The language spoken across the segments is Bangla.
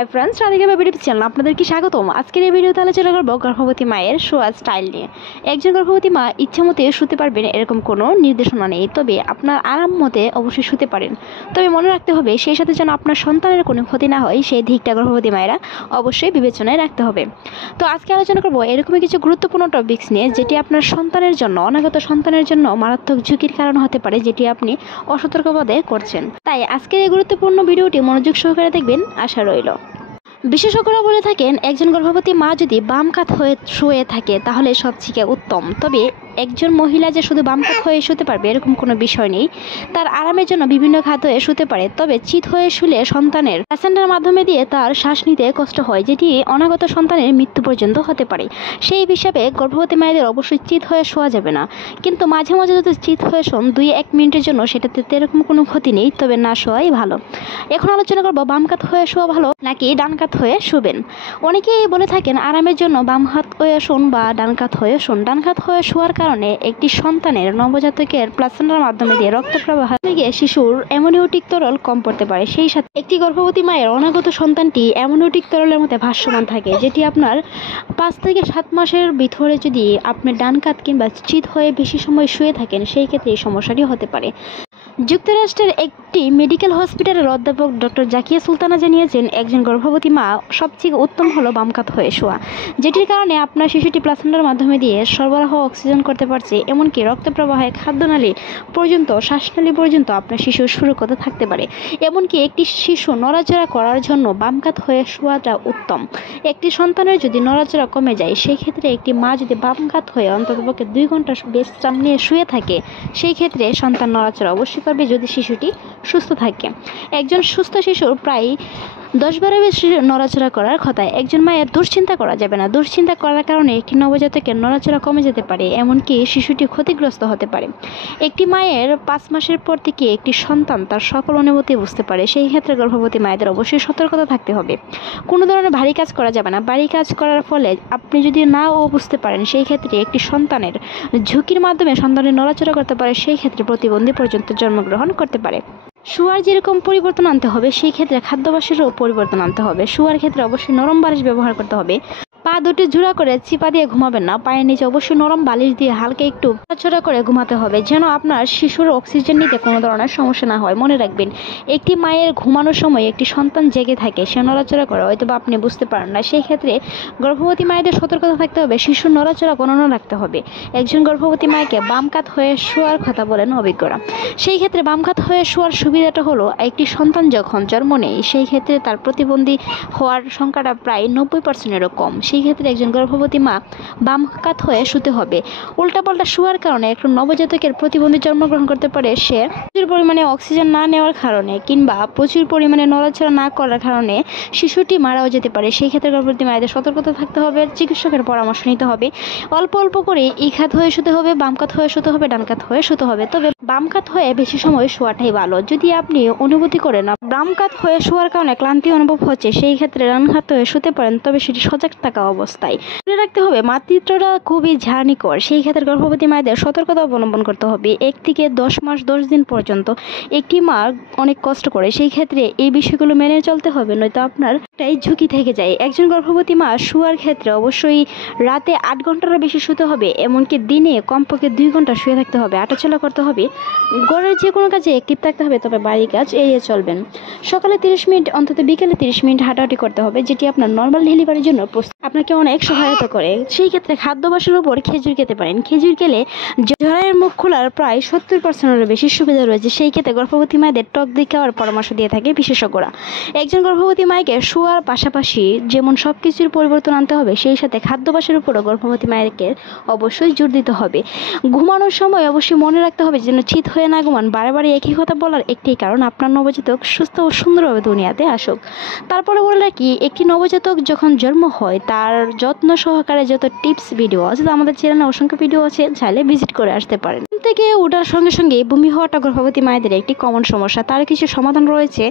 Hi friends, Radhika baby tips channel আপনাদেরকে স্বাগতম। আজকের এই ভিডিওতে আলোচনা করব গর্ভবতী মায়ের শোয়ার স্টাইল নিয়ে। একজন গর্ভবতী মা ইচ্ছামতো শুতে পারবেন এরকম কোনো নির্দেশনা নেই, তবে আপনার আরাম মতে অবশ্যই শুতে পারেন। তবে মনে রাখতে হবে সেই সাথে যেন আপনার সন্তানের কোনো ক্ষতি না হয়, সেই দিকটা গর্ভবতী মায়েরা অবশ্যই বিবেচনায় রাখতে হবে। তো আজকে আলোচনা করব এরকমই কিছু গুরুত্বপূর্ণ টপিকস নিয়ে, যেটি আপনার সন্তানের জন্য, অনাগত সন্তানের জন্য মারাত্মক ঝুঁকির কারণ হতে পারে, যেটি আপনি অসতর্কভাবে করছেন। তাই আজকের এই গুরুত্বপূর্ণ ভিডিওটি মনোযোগ সহকারে দেখবেন, আশা রইল। বিশেষজ্ঞরা বলে থাকেন একজন গর্ভবতী মা যদি বাম কাত হয়ে শুয়ে থাকে তাহলে সবথেকে উত্তম। তবে একজন মহিলা যে শুধু বাম কাত হয়ে শুতে পারবে এরকম কোনো বিষয় নেই। তার আরামের জন্য বিভিন্ন খাত হয়ে শুতে পারে, তবে চিত হয়ে শুলে সন্তানের প্লাসেন্টার মাধ্যমে দিয়ে তার শ্বাস নিতে কষ্ট হয়, যেটি অনাগত সন্তানের মৃত্যু পর্যন্ত হতে পারে। সেই হিসাবে গর্ভবতী মায়েদের অবশ্যই চিত হয়ে শোয়া যাবে না, কিন্তু মাঝে মাঝে যদি চিত হয়ে শোন 2-1 মিনিটের জন্য, সেটাতে এরকম কোনো ক্ষতি নেই, তবে না শোয়াই ভালো। এখন আলোচনা করবো বাম কাত হয়ে শোয়া ভালো নাকি ডান কাত হয়ে শুবেন। অনেকেই বলে থাকেন আরামের জন্য বাম হাত হয়ে শোন বা ডান কাত হয়ে শোন। ডান কাত হয়ে শোয়ার কারণে একটি সন্তানের নবজাতকের প্লাসেন্টার মাধ্যমে দিয়ে রক্ত প্রবাহ গিয়ে শিশুর অ্যামনিওটিক তরল কম পড়তে পারে। সেই সাথে একটি গর্ভবতী মায়ের অনাগত সন্তানটি অ্যামনিওটিক তরলের মধ্যে ভাসমান থাকে, যেটি আপনার 5 থেকে 7 মাসের ভিতরে যদি আপনি ডান কাত কিংবা চিত হয়ে বেশি সময় শুয়ে থাকেন, সেই ক্ষেত্রে এই সমস্যাটি হতে পারে। যুক্তরাষ্ট্রের একটি মেডিকেল হসপিটালের অধ্যাপক ডক্টর জাকিয়া সুলতানা জানিয়েছেন একজন গর্ভবতী মা সবচেয়ে উত্তম হলো বাম কাত হয়ে শোয়া, যেটির কারণে আপনার শিশুটি প্লাসেন্টার মাধ্যমে দিয়ে সরবরাহ অক্সিজেন করতে পারছে, এমনকি রক্ত প্রবাহে খাদ্যনালী পর্যন্ত, শ্বাসনালী পর্যন্ত আপনার শিশু সুরক্ষিত থাকতে পারে। এমনকি একটি শিশু নড়াচড়া করার জন্য বাম কাত হয়ে শোয়াটা উত্তম। একটি সন্তানের যদি নড়াচড়া কমে যায়, সেই ক্ষেত্রে একটি মা যদি বাম কাত হয়ে অন্ততপক্ষে 2 ঘন্টা বিশ্রাম নিয়ে শুয়ে থাকে, সেই ক্ষেত্রে সন্তান নড়াচড়া অবশ্যই করবে যদি শিশুটি সুস্থ থাকে। একজন সুস্থ শিশুর প্রায় 10-12 বেশি নড়াচড়া করার কথা। একজন মায়ের দুশ্চিন্তা করা যাবে না। দুশ্চিন্তা করার কারণে একটি নবজাতকের নড়াচড়া কমে যেতে পারে, এমনকি শিশুটি ক্ষতিগ্রস্ত হতে পারে। একটি মায়ের 5 মাসের পর থেকে একটি সন্তান তার সকল অনুভূতি বুঝতে পারে। সেই ক্ষেত্রে গর্ভবতী মায়েদের অবশ্যই সতর্কতা থাকতে হবে। কোনো ধরনের ভারী কাজ করা যাবে না। ভারী কাজ করার ফলে আপনি যদি নাও বুঝতে পারেন, সেই ক্ষেত্রে একটি সন্তানের ঝুঁকির মাধ্যমে সন্তানের নড়াচড়া করতে পারে, সেই ক্ষেত্রে প্রতিবন্ধী পর্যন্ত জন্মগ্রহণ করতে পারে। শোয়ার যেরকম পরিবর্তন আনতে হবে, সেই ক্ষেত্রে খাদ্যাভ্যাসেরও পরিবর্তন আনতে হবে। শোয়ার ক্ষেত্রে অবশ্যই নরম বালিশ ব্যবহার করতে হবে। পা দুটি জোড়া করে চিপা দিয়ে ঘুমাবেন না। পায়ের নিচে অবশ্যই নরম বালিশ দিয়ে হালকা একটু নড়াচড়া করে ঘুমাতে হবে, যেন আপনার শিশুর অক্সিজেন নিতে কোনো ধরনের সমস্যা না হয়। মনে রাখবেন, একটি মায়ের ঘুমানোর সময় একটি সন্তান জেগে থাকে, সে নড়াচড়া করে, হয়তো বা আপনি বুঝতে পারেন না। সেই ক্ষেত্রে গর্ভবতী মায়েদের সতর্কতা থাকতে হবে, শিশুর নড়াচড়া গণনা রাখতে হবে। একজন গর্ভবতী মাকে বাম কাত হয়ে শোয়ার কথা বলেন অভিজ্ঞরা। সেই ক্ষেত্রে বাম কাত হয়ে শোয়ার সুবিধাটা হলো, একটি সন্তান যখন জন্ম নেয়, সেই ক্ষেত্রে তার প্রতিবন্ধী হওয়ার সংখ্যাটা প্রায় 90%-এরও কম। সেই ক্ষেত্রে একজন গর্ভবতী মা বাম কাত হয়ে শুতে হবে। উল্টাপাল্টা শোয়ার কারণে একটু নবজাতকের প্রতিবন্ধী জন্মগ্রহণ করতে পারে, সে প্রচুর পরিমাণে অক্সিজেন না নেওয়ার কারণে কিংবা প্রচুর পরিমাণে নড়াচড়া না করার কারণে শিশুটি মারাও যেতে পারে। সেই ক্ষেত্রে গর্ভবতী মায়েদের সতর্কতা থাকতে হবে, চিকিৎসকের পরামর্শ নিতে হবে। অল্প অল্প করে এই কাত হয়ে শুতে হবে, বাম কাত হয়ে শুতে হবে, ডান কাত হয়ে শুতে হবে। তবে বাম কাত হয়ে বেশি সময় শোয়াটাই ভালো। যদি আপনি অনুভূতি করেন বাম কাত হয়ে শোয়ার কারণে ক্লান্তি অনুভব হচ্ছে, সেই ক্ষেত্রে ডান কাত হয়ে শুতে পারেন, তবে সেটি সজাগ থাকা অবস্থায়। মনে রাখতে হবে মাতৃত্বটা খুবই ঝানিকর। সেই ক্ষেত্রে গর্ভবতী মায়েদের সতর্কতা অবলম্বন করতে হবে। 1 থেকে 10 মাস 10 দিন পর্যন্ত একটি মা অনেক কষ্ট করে। সেই ক্ষেত্রে এই বিষয়গুলো মেনে চলতে হবে, নয়তো আপনার একটাই ঝুঁকি থেকে যায়। একজন গর্ভবতী মা শোয়ার ক্ষেত্রে অবশ্যই রাতে 8 ঘন্টারও বেশি শুতে হবে, এমনকি দিনে কমপক্ষে 2 ঘন্টা শুয়ে থাকতে হবে। হাঁটাচলা করতে হবে, ঘরের যে কোনো কাজে অ্যাক্টিভ থাকতে হবে, তবে বাড়ির কাজ এড়িয়ে চলবেন। সকালে 30 মিনিট, অন্তত বিকেলে 30 মিনিট হাঁটাহাঁটি করতে হবে, যেটি আপনার নর্মাল ডেলিভারির জন্য আপনাকে অনেক সহায়তা করে। সেই ক্ষেত্রে খাদ্যাভ্যাসের উপর খেজুর খেতে পারেন। খেজুর খেলে জরায়ের মুখ খোলার প্রায় 70%-এরও বেশি সুবিধা রয়েছে। সেই ক্ষেত্রে গর্ভবতী মায়েদের টক দই খাওয়ার পরামর্শ দিয়ে থাকে বিশেষজ্ঞরা। একজন গর্ভবতী মাকে শোয়ার পাশাপাশি যেমন সব কিছুর পরিবর্তন আনতে হবে, সেই সাথে খাদ্যাভ্যাসের উপরও গর্ভবতী মায়েরকে অবশ্যই জোর দিতে হবে। ঘুমানোর সময় অবশ্যই মনে রাখতে হবে যেন চিত হয়ে না ঘুমান। বারে বারে একই কথা বলার একটি কারণ, আপনার নবজাতক সুস্থ ও সুন্দরভাবে দুনিয়াতে আসুক। তারপরে বলে রাখি, একটি নবজাতক যখন জন্ম হয়, তার যত্ন সহকারে যত টিপস ভিডিও আছে, আমাদের চ্যানেলে অসংখ্য ভিডিও আছে, চাইলে ভিজিট করে আসতে পারেন। থেকে ওঠার সঙ্গে সঙ্গে বমি হওয়াটা গর্ভবতী মায়েদের একটি কমন সমস্যা। তার কিছু সমাধান রয়েছে,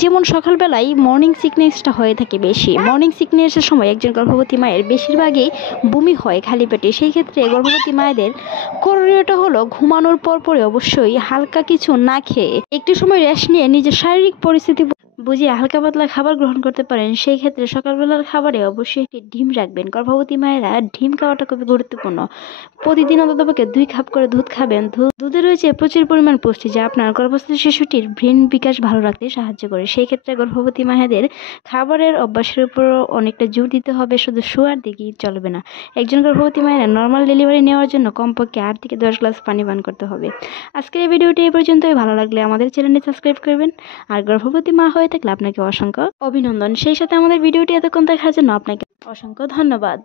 যেমন সকালবেলায় মর্নিং সিকনেসটা হয়ে থাকে বেশি। মর্নিং সিকনেসের সময় একজন গর্ভবতী মায়ের বেশিরভাগই বমি হয় খালি পেটে। সেই ক্ষেত্রে গর্ভবতী মায়েদের করণীয়টা হলো ঘুমানোর পরে অবশ্যই হালকা কিছু না খেয়ে একটু সময় রেস্ট নিয়ে নিজের শারীরিক পরিস্থিতি বুঝে হালকা পাতলা খাবার গ্রহণ করতে পারেন, সেই ক্ষেত্রে সকালবেলার খাবারে অবশ্যই একটি ডিম রাখবেন। গর্ভবতী মায়েরা ডিম খাওয়াটা খুবই গুরুত্বপূর্ণ। প্রতিদিন অন্ততপক্ষে 2 কাপ করে দুধ খাবেন। দুধে রয়েছে প্রচুর পরিমাণ পুষ্টি, যা আপনার গর্ভস্থ শিশুটির ব্রেন বিকাশ ভালো রাখতে সাহায্য করে। সেই ক্ষেত্রে গর্ভবতী মায়েদের খাবারের অভ্যাসের উপরও অনেকটা জোর দিতে হবে, শুধু শোয়ার দিকেই চলবে না। একজন গর্ভবতী মায়েরা নর্মাল ডেলিভারি নেওয়ার জন্য কমপক্ষে 8 থেকে 10 গ্লাস পানি পান করতে হবে। আজকের এই ভিডিওটি এই পর্যন্তই। ভালো লাগলে আমাদের চ্যানেলটি সাবস্ক্রাইব করবেন। আর গর্ভবতী মা হয়ে থাকলে আপনাকে অসংখ্য অভিনন্দন। সেই সাথে আমাদের ভিডিওটি এতক্ষণ দেখার জন্য আপনাকে অসংখ্য ধন্যবাদ।